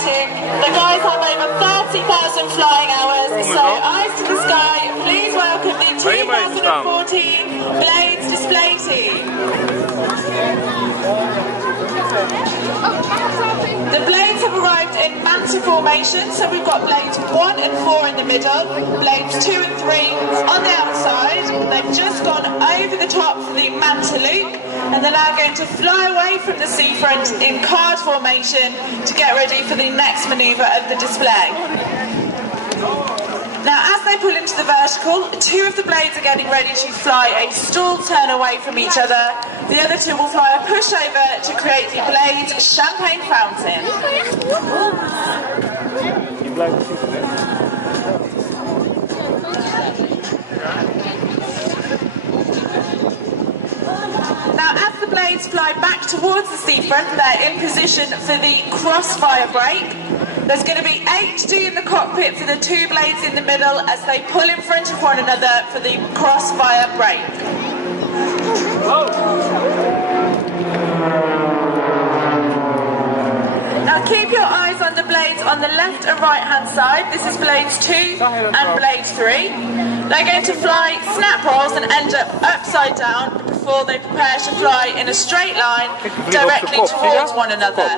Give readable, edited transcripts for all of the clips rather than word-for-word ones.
exciting. The guys have over 30,000 flying hours, so eyes to the sky, please welcome the 2014 Blades display team. The blades have arrived in manta formation, so we've got blades 1 and 4 in the middle, blades 2 and 3 on the outside. They've just gone over the top for the manta loop, and they're now going to fly away from the seafront in card formation to get ready for the next manoeuvre of the display. Now, as they pull into the vertical, 2 of the blades are getting ready to fly a stall turn away from each other. The other 2 will fly a pushover to create the blades champagne fountain. Now, as the blades fly back towards the seafront, they're in position for the crossfire brake. There's going to be 8 in the cockpit for the 2 blades in the middle as they pull in front of one another for the crossfire brake. Now keep your eyes on the blades on the left and right hand side. This is blades 2 and blades 3. They're going to fly snap rolls and end up upside down before they prepare to fly in a straight line directly towards one another.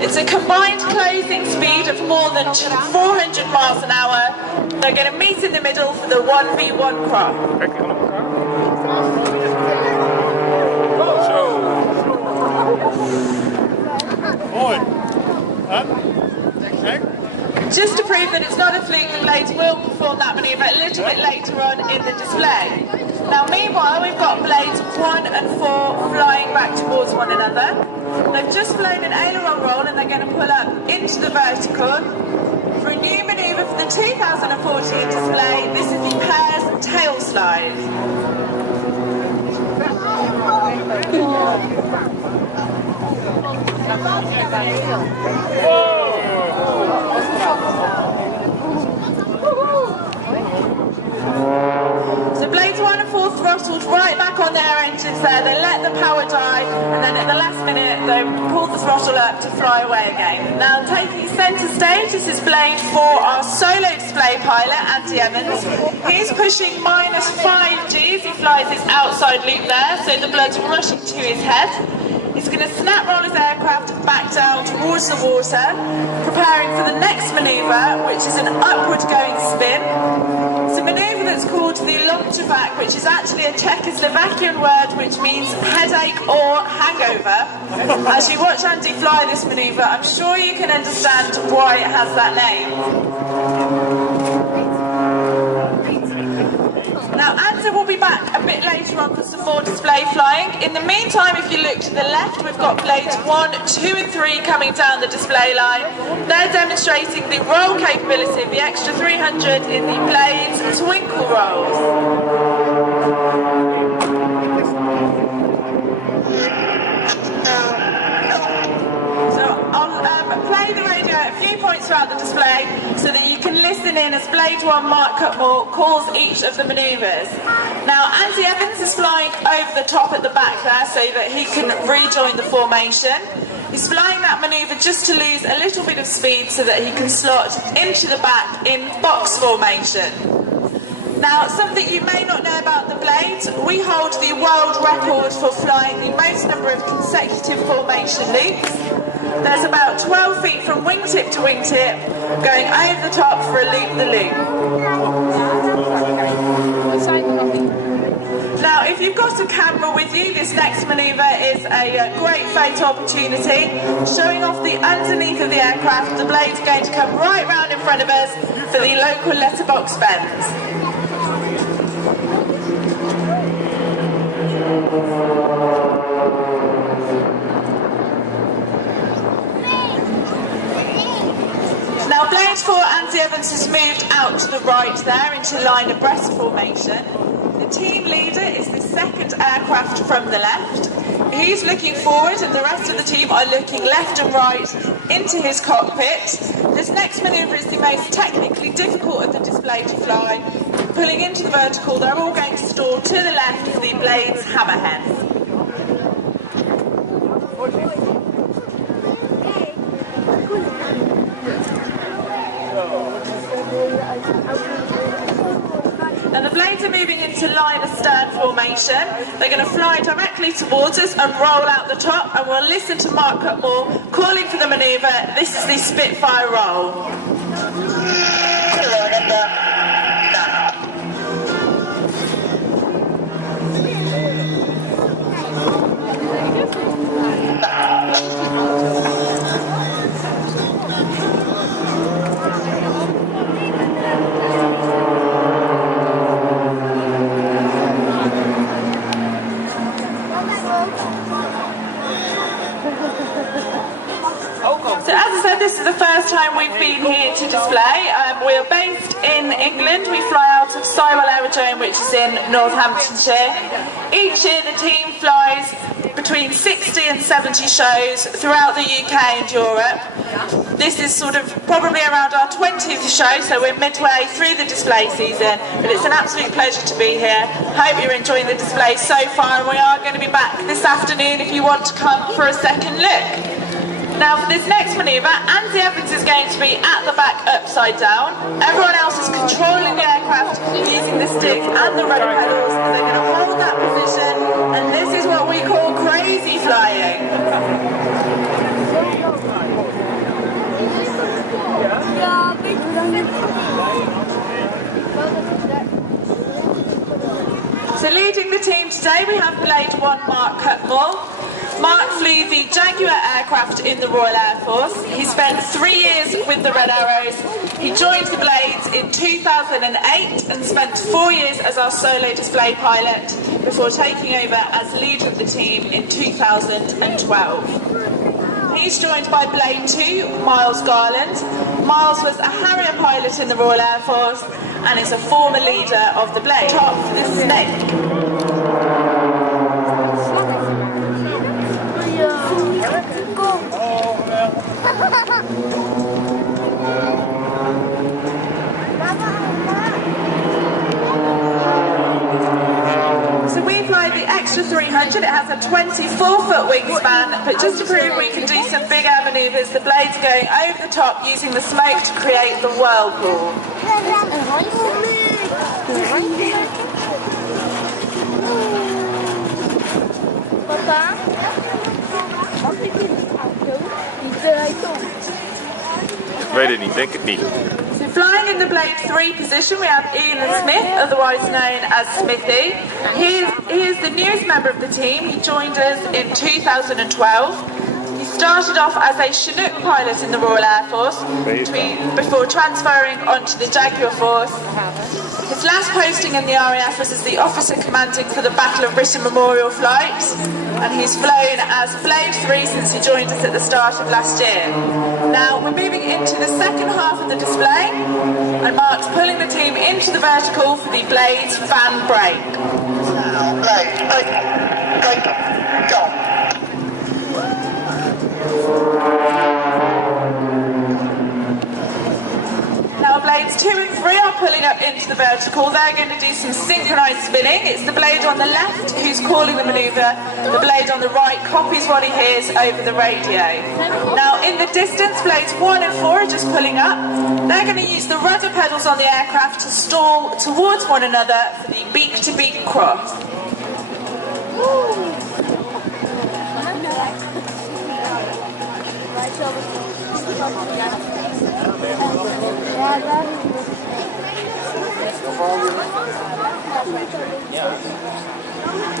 It's a combined closing speed of more than 400 miles an hour. They're going to meet in the middle for the 1v1 crop. Just to prove that it's not a fluke, the blades will perform that manoeuvre a little bit later on in the display. Now meanwhile, we've got blades 1 and 4 flying back towards one another. They've just flown an aileron roll and they're going to pull up into the vertical for a new manoeuvre for the 2014 display. This is the pairs tail slide. So blades 1 and 4 throttled right back on their engines there. They let the power die, and then at the last minute they pull the throttle up to fly away again. Now taking centre stage, this is blade 4, our solo display pilot, Andy Evans. He's pushing minus 5 Gs. He flies his outside loop there, so the blood's rushing to his head. He's going to snap roll his aircraft back down towards the water, preparing for the next manoeuvre, which is an upward going spin. It's a manoeuvre that's called the longtavac, which is actually a Czechoslovakian word which means headache or hangover. As you watch Andy fly this manoeuvre, I'm sure you can understand why it has that name. Now, Andy will be back a bit later on for some more display flying. In the meantime, if you look to the left, we've got blades 1, 2 and 3 coming down the display line. They're demonstrating the roll capability of the extra 300 in the blades twinkle rolls. Play the radio at a few points throughout the display so that you can listen in as Blade 1 Mark Cutmore calls each of the manoeuvres. Now Andy Evans is flying over the top at the back there so that he can rejoin the formation. He's flying that manoeuvre just to lose a little bit of speed so that he can slot into the back in box formation. Now, something you may not know about the blades, we hold the world record for flying the most number of consecutive formation loops. There's about 12 feet from wingtip to wingtip, going over the top for a loop-the-loop. Now, if you've got a camera with you, this next manoeuvre is a great photo opportunity, showing off the underneath of the aircraft. The blade's going to come right round in front of us for the local letterbox bend. Now blade 4, Andy Evans has moved out to the right there into line abreast formation. The team leader is the second aircraft from the left. He's looking forward and the rest of the team are looking left and right into his cockpit. This next manoeuvre is the most technically difficult of the display to fly. Pulling into the vertical, they're all going to stall to the left for the blade's hammerhead. are moving into line astern formation. They're going to fly directly towards us and roll out the top, and we'll listen to Mark Cutmore calling for the manoeuvre. This is the Spitfire roll. So as I said, this is the first time we've been here to display. We're based in England. We fly out of Sywell Aerodrome, which is in Northamptonshire. Each year the team flies between 60 and 70 shows throughout the UK and Europe. This is sort of probably around our 20th show, so we're midway through the display season, but it's an absolute pleasure to be here. Hope you're enjoying the display so far, and we are going to be back this afternoon if you want to come for a second look. Now for this next manoeuvre, Andy Evans is going to be at the back upside down. Everyone else is controlling the aircraft using the stick and the rudder pedals. They're going to hold that position, and this is what we call crazy flying. So leading the team today we have Blade 1 Mark Cutmore. Mark flew the Jaguar aircraft in the Royal Air Force. He spent 3 years with the Red Arrows. He joined the Blades in 2008 and spent 4 years as our solo display pilot before taking over as leader of the team in 2012. He's joined by Blade 2, Miles Garland. Miles was a Harrier pilot in the Royal Air Force and is a former leader of the Blade. Top the Snake. So we fly the Extra 300. It has a 24-foot wingspan, but just to prove we can do some big air manoeuvres, the blade's going over the top using the smoke to create the whirlpool. Ik weet het niet, denk het niet. So flying in the Blade 3 position we have Ian Smith, otherwise known as Smithy. He is the newest member of the team. He joined us in 2012. He started off as a Chinook pilot in the Royal Air Force before transferring onto the Jaguar Force. His last posting in the RAF was as the officer commanding for the Battle of Britain Memorial Flight, and he's flown as Blade 3 since he joined us at the start of last year. Now we're moving into the second half of the display, and Mark's pulling the team into the vertical for the Blade fan break. Blade, go. Now Blades 2 and 3 are pulling up into the vertical. They're going to do some synchronised spinning. It's the blade on the left who's calling the manoeuvre. The blade on the right copies what he hears over the radio. Now in the distance, Blades 1 and 4 are just pulling up. They're going to use the rudder pedals on the aircraft to stall towards one another for the beak-to-beak cross.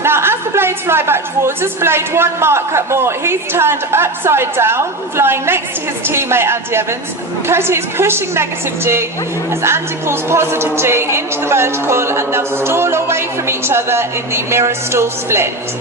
Now as the blades fly back towards us, Blade 1 Mark Cutmore, he's turned upside down, flying next to his teammate Andy Evans. Cutty is pushing negative G as Andy pulls positive G into the vertical, and they'll stall away from each other in the mirror stall split.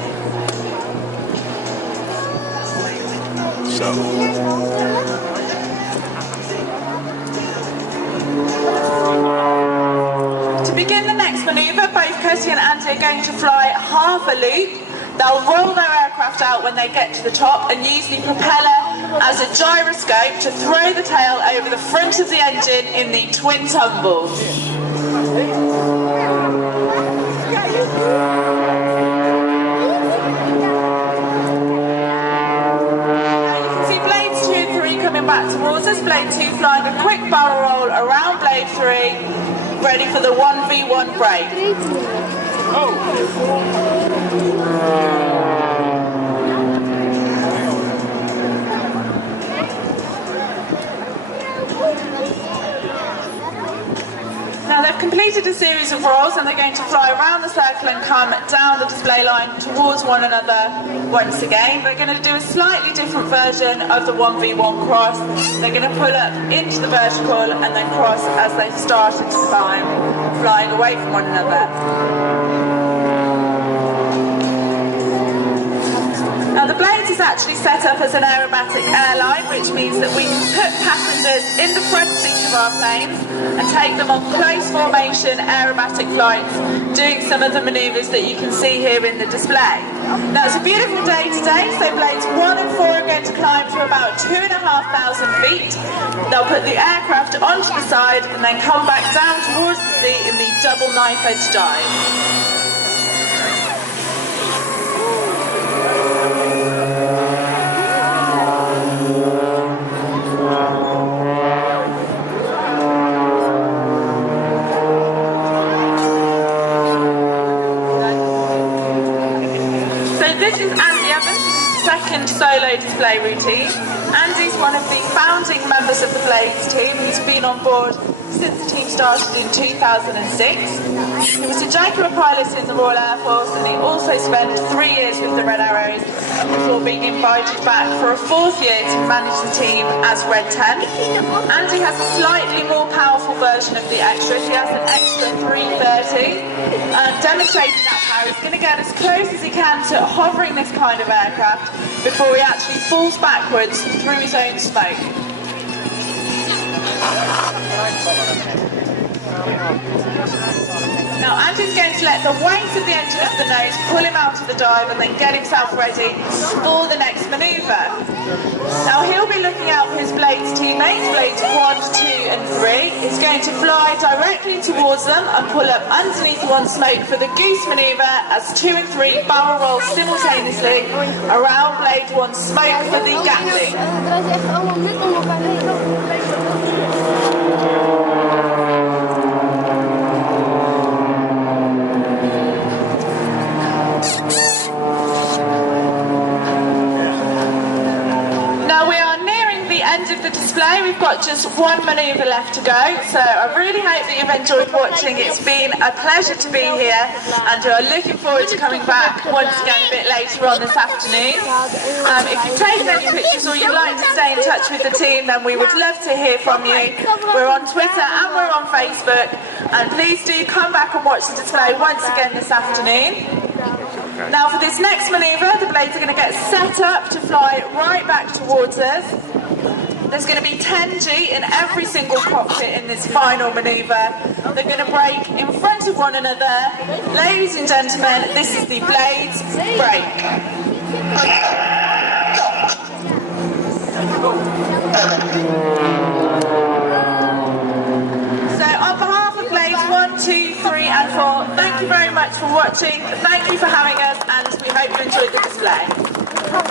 To begin the next manoeuvre, both Cutty and Andy are going to fly half a loop. They'll roll their aircraft out when they get to the top and use the propeller as a gyroscope to throw the tail over the front of the engine in the twin tumbles. Back towards us, Blade blade 2 flying a quick barrel roll around blade 3, ready for the 1v1 break. Now they've completed a series of rolls and they're going to fly around the circle and come down the display line towards one another once again. They're going to do a slightly different version of the 1v1 cross. They're going to pull up into the vertical and then cross as they started to climb, flying away from one another. Now the Blades is actually set up as an aerobatic airline, which means that we can put passengers in the front seat of our planes and take them on close formation aerobatic flights, doing some of the manoeuvres that you can see here in the display. Now it's a beautiful day today, so Blades 1 and 4 are going to climb to about 2,500 feet. They'll put the aircraft onto the side and then come back down towards the sea in the double knife edge dive. Second solo display routine. Andy's one of the founding members of the Blades team. He's been on board since the team started in 2006. He was a Jaguar pilot in the Royal Air Force and he also spent 3 years with the Red Arrows before being invited back for a 4th year to manage the team as Red 10. Andy has a slightly more powerful version of the Extra. He has an Extra 330 demonstrating that power. He's going to get as close as he can to hovering this kind of aircraft before he actually falls backwards through his own smoke. Now Andy's going to let the weight of the engine of the nose pull him out of the dive and then get himself ready for the next manoeuvre. Now he'll be looking out for his Blades teammates, Blades 1, 2 and 3. He's going to fly directly towards them and pull up underneath one smoke for the goose manoeuvre as 2 and 3 barrel roll simultaneously around Blade 1 smoke for the Gatling. We've got just one manoeuvre left to go, so I really hope that you've enjoyed watching. It's been a pleasure to be here and I'm looking forward to coming back once again a bit later on this afternoon. If you've taken any pictures or you'd like to stay in touch with the team, then we would love to hear from you. We're on Twitter and we're on Facebook, and please do come back and watch the display once again this afternoon. Now for this next manoeuvre, the Blades are going to get set up to fly right back towards us. There's going to be 10G in every single cockpit in this final manoeuvre. They're going to break in front of one another. Ladies and gentlemen, this is the Blades break. So on behalf of Blades 1, 2, 3 and 4, thank you very much for watching. Thank you for having us and we hope you enjoyed the display.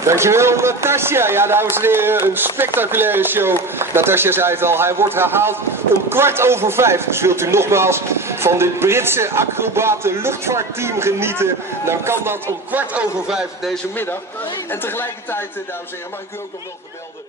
Dankjewel Natasja. Ja, dames en heren, een spectaculaire show. Natasja zei het al, hij wordt herhaald om 5:15. Dus wilt u nogmaals van dit Britse acrobate luchtvaartteam genieten, dan kan dat om 5:15 deze middag. En tegelijkertijd, dames en heren, mag ik u ook nog wel vermelden.